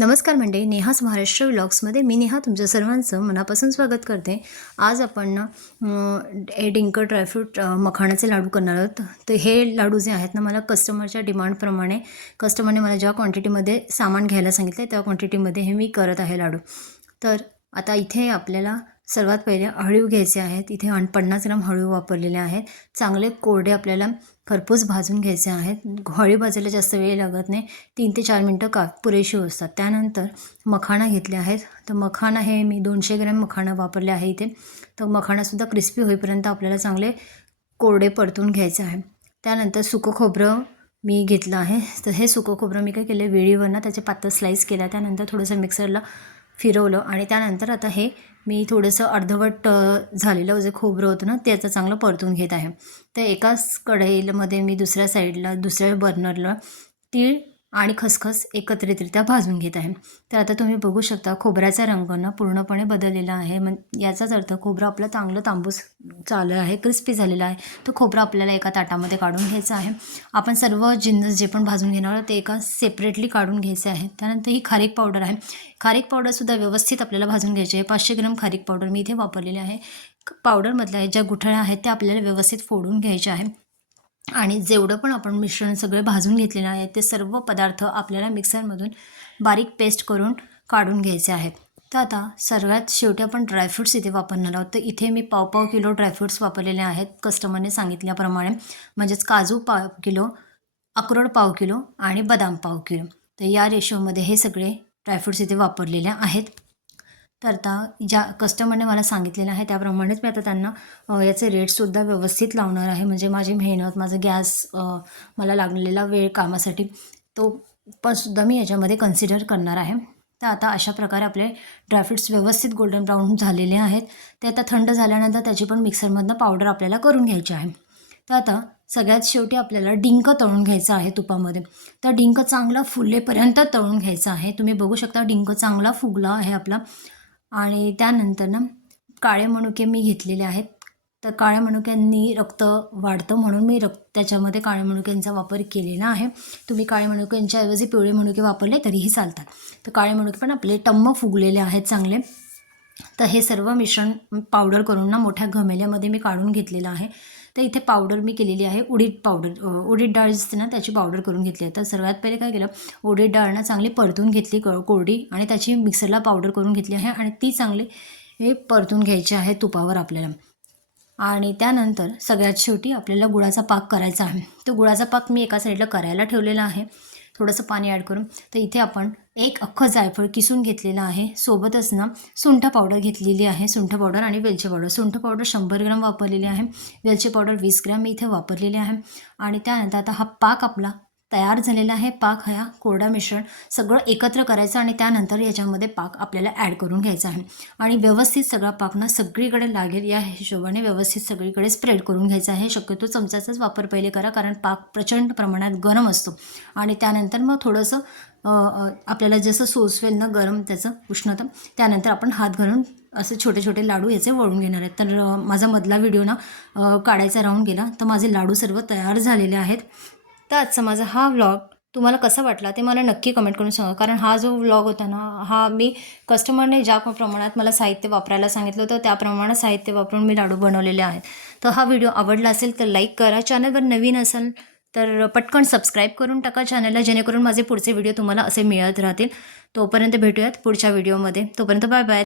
नमस्कार मंडळी, नेहाच महाराष्ट्र व्लॉग्समध्ये मी नेहा तुमच्या सर्वांचं मनापासून स्वागत करते। आज आपण हे डिंकर ड्रायफ्रूट मखाणाचे लाडू करणार आहोत। तर हे लाडू जे आहेत ना, मला कस्टमरच्या डिमांडप्रमाणे कस्टमरने मला ज्या क्वांटिटीमध्ये सामान घ्यायला सांगितलं त्या क्वांटिटीमध्ये हे मी करत आहे लाडू। तर आता इथे आपल्याला सर्वात पहिले हळीव घ्यायचे आहेत। इथे 50 ग्राम हळीव वापरलेले आहेत। चांगले कोरडे आपल्याला खरपूस भाजून घ्यायचे आहेत। हळीव भाजायला जास्त वेळ लागत नाही, 3 ते 4 मिनटं पुरेशी असतात। त्यानंतर मखाणा घेतले आहेत। तर मखाणा हे मी 200 ग्रॅम मखाणा वापरले आहे इथे। तर मखाणासुद्धा क्रिस्पी होईपर्यंत आपल्याला चांगले कोरडे परतून घ्यायचे आहे। त्यानंतर सुकं खोबरं मी घेतलं आहे। तर हे सुकं खोबरं मी काय केलं, वेळीवरनं त्याचे पातळ स्लाईस केला, त्यानंतर थोडंसं मिक्सरला फिरवलं आणि त्यानंतर आता हे मी थोडंसं अर्धवट झालेलं जे खोबरं होतं ना त्याचं चांगलं परतून घेत आहे। तर एकाच कढईमध्ये मी दुसऱ्या साईडला दुसऱ्या बर्नरला तीळ आणि खसखस एकत्रितरित्या भाजून घेत आहे। तर आता तुम्ही बघू शकता खोबऱ्याचा रंग ना पूर्णपणे बदललेला आहे। याचाच अर्थ खोबरं आपलं चांगलं तांबूस झालं आहे, क्रिस्पी झालेलं आहे। तर खोबरं आपल्याला एका ताटामध्ये काढून घ्यायचं आहे। आपण सर्व जिन्नस जे पण भाजून घेणार आहोत ते एका सेपरेटली काढून घ्यायचे आहे। त्यानंतर ही खारीक पावडर आहे। खारीक पावडरसुद्धा व्यवस्थित आपल्याला भाजून घ्यायची आहे। 500 ग्राम खारीक पावडर मी इथे वापरलेली आहे। पावडरमधल्या ज्या गुठळ्या आहेत त्या आपल्याला व्यवस्थित फोडून घ्यायच्या आहे आणि जेवढं पण आपण मिश्रण सगळे भाजून घेतलेलं आहे ते सर्व पदार्थ आपल्याला मिक्सरमधून बारीक पेस्ट करून काढून घ्यायचे आहेत। तर आता सर्वात शेवटी आपण ड्रायफ्रूट्स इथे वापरणार आहोत। तर इथे मी पाव किलो ड्रायफ्रूट्स वापरलेले आहेत कस्टमरने सांगितल्याप्रमाणे, म्हणजेच काजू पाव किलो, अक्रोड पाव किलो आणि बदाम पाव किलो। तर या रेशोमध्ये हे सगळे ड्रायफ्रूट्स इथे वापरलेले आहेत। तर आता ज्या कस्टमरने मला सांगितलेलं आहे त्याप्रमाणेच मी आता त्यांना याचे रेटसुद्धा व्यवस्थित लावणार आहे। म्हणजे माझी मेहनत, माझं गॅस, मला लागलेला वेळ कामासाठी तो पण सुद्धा मी याच्यामध्ये कन्सिडर करणार आहे। तर आता अशा प्रकारे आपले ड्रायफ्रूट्स व्यवस्थित गोल्डन ब्राऊन झालेले आहेत। ते आता थंड झाल्यानंतर त्याची पण मिक्सरमधनं पावडर आपल्याला करून घ्यायची आहे। तर आता सगळ्यात शेवटी आपल्याला डिंक तळून घ्यायचा आहे तुपामध्ये। तर डिंक चांगला फुलेपर्यंत तळून घ्यायचा आहे। तुम्ही बघू शकता डिंक चांगला फुगला आहे आपला। आणि त्यानंतर ना काळे मनुके मी घेतलेले आहेत। तर काळ्या मनुक्यांनी रक्त वाढतं म्हणून मी त्याच्यामध्ये काळ्या मनुक्यांचा वापर केलेला आहे। तुम्ही काळे मनुक्यांच्या ऐवजी पिवळे मनुके वापरले तरीही चालतात। तर काळे मनुके पण आपले टम्म फुगलेले आहेत चांगले। तर हे सर्व मिश्रण पावडर करून ना मोठ्या घमेल्यामध्ये मी काढून घेतलेलं आहे। तर इथे पावडर मी केलेली आहे उडीद पावडर, उडीद डाळ असते ना त्याची पावडर करून घेतली आहे। तर सर्वात पहिले काय केलं, उडीद डाळना चांगली परतून घेतली कोरडी आणि त्याची मिक्सरला पावडर करून घेतली आहे आणि ती चांगली हे परतून घ्यायची आहे तुपावर आपल्याला। आणि त्यानंतर सगळ्यात शेवटी आपल्याला गुळाचा पाक करायचा आहे। तो गुळाचा पाक मी एका साईडला करायला ठेवलेला आहे थोडंसं पाणी ॲड करून। तर इथे आपण एक अख्खं जायफळ किसून घेतलेलं आहे, सोबतच ना सुंठ पावडर घेतलेली आहे, सुंठ पावडर आणि वेलची पावडर। सुंठ पावडर 100 ग्राम वापरलेली आहे, वेलची पावडर 20 ग्राम मी इथे वापरलेली आहे। आणि त्यानंतर आता हा पाक आपला तयार झालेला आहे। पाक हा कोरडा मिश्रण सगळं एकत्र करायचं आणि त्यानंतर याच्यामध्ये पाक आपल्याला ॲड करून घ्यायचा आहे आणि व्यवस्थित सगळा पाक ना सगळीकडे लागेल या हिशोबाने व्यवस्थित सगळीकडे स्प्रेड करून घ्यायचा आहे। शक्यतो चमच्याचाच वापर पहिले करा, कारण पाक प्रचंड प्रमाणात गरम असतो आणि त्यानंतर मग थोडंसं आपल्याला जसं सोसवेल ना गरम त्याचं उष्णता, त्यानंतर आपण हात घालून असे छोटे छोटे लाडू याचे वळून घेणार आहेत। तर माझा मधला व्हिडिओ ना काढायचा राहून गेला, तर माझे लाडू सर्व तयार झालेले आहेत। तर आजचा माझा हा व्लॉग तुम्हाला कसा वाटला ते मला नक्की कमेंट करून सांगा, कारण हा जो व्लॉग होता ना हा मी कस्टमरने ज्या प्रमाणात मला साहित्य वापरायला सांगितलं होतं त्याप्रमाणे साहित्य वापरून मी लाडू बनवलेले आहेत। तर हा व्हिडिओ आवडला असेल तर लाईक करा, चॅनलवर नवीन असेल तर पटकन सबस्क्राईब करून टाका चॅनलला, जेणेकरून माझे पुढचे व्हिडिओ तुम्हाला असे मिळत राहतील। तोपर्यंत भेटूयात पुढच्या व्हिडिओमध्ये, तोपर्यंत बाय बाय।